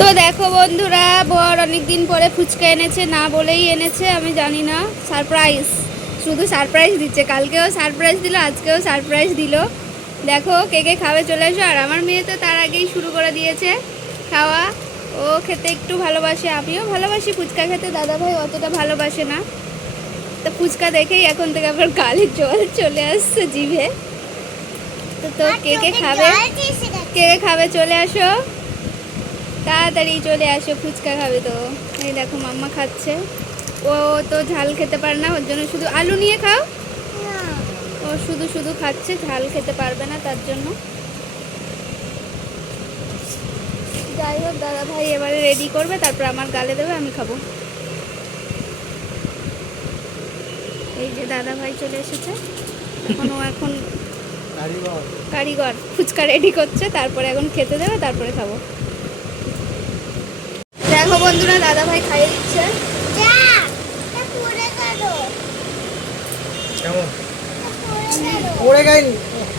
তো দেখো বন্ধুরা, বর অনেক দিন পরে ফুচকা এনেছে, না বলেই এনেছে, আমি জানি না। সারপ্রাইজ শুধু সারপ্রাইজ দিচ্ছে। কালকেও সারপ্রাইজ দিল, আজকেও সারপ্রাইজ দিল। দেখো কে কে খাবে চলে আসো আর আমার মেয়ে তো তার আগেই শুরু করে দিয়েছে খাওয়া। ও খেতে একটু ভালোবাসে, আমিও ভালোবাসি ফুচকা খেতে। দাদা ভাই অতটা ভালোবাসে না। তো ফুচকা দেখেই এখন থেকে আবার গালে জল চলে আসছে জিভে। তো তো কে কে খাবে? কে কে খাবে চলে আসো। তাড়াতাড়ি চলে আসো ফুচকা খাবে তো। এই দেখো মাম্মা খাচ্ছে। ও তো ঝাল খেতে পারে না ওর জন্য শুধু আলু নিয়ে খাও। ও শুধু শুধু খাচ্ছে ঝাল খেতে পারবে না তার জন্য। যাই হোক দাদা ভাই এবারে রেডি করবে তারপর আমার গালে দেবে আমি খাব। এই যে দাদা ভাই চলে এসেছে। এখন ও এখন কারিগর। কারিগর ফুচকা রেডি করছে তারপরে এখন খেতে দেবে তারপরে খাব। বন্ধুরা দাদা ভাই খাইয়ে দিচ্ছে। কেমন? পড়ে গেনি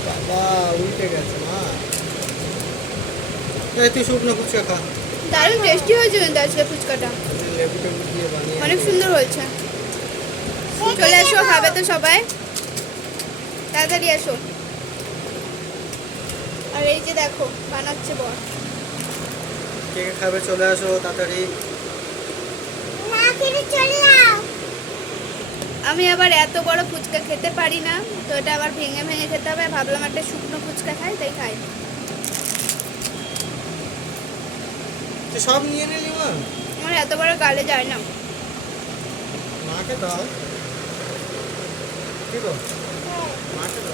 বাবা উল্টে গেছে মা। এই তুই শুকনো ফুচকা খা। দারুণ টেস্টি হয়েছে কিন্তু আজকে ফুচকাটা। অনেক সুন্দর হয়েছে। চলে এসো খাবে তো সবাই। তাড়াতাড়ি এসো আর এই যে দেখো বানাচ্ছে বর। কে কে খাবে চলে আসো তাড়াতাড়ি। আমি আবার এত বড় ফুচকা খেতে পারি না তো এটা আবার ভেঙে ভেঙে খেতে হবে। ভাবলাম একটা শুকনো ফুচকা খাই তাই খাই। সব নিয়ে নিলি মা? আমার এত বড় গালে যায় না। মাকে দাও। কি গো? মাকে দাও।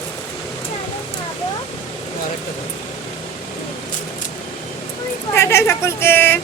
gracias porque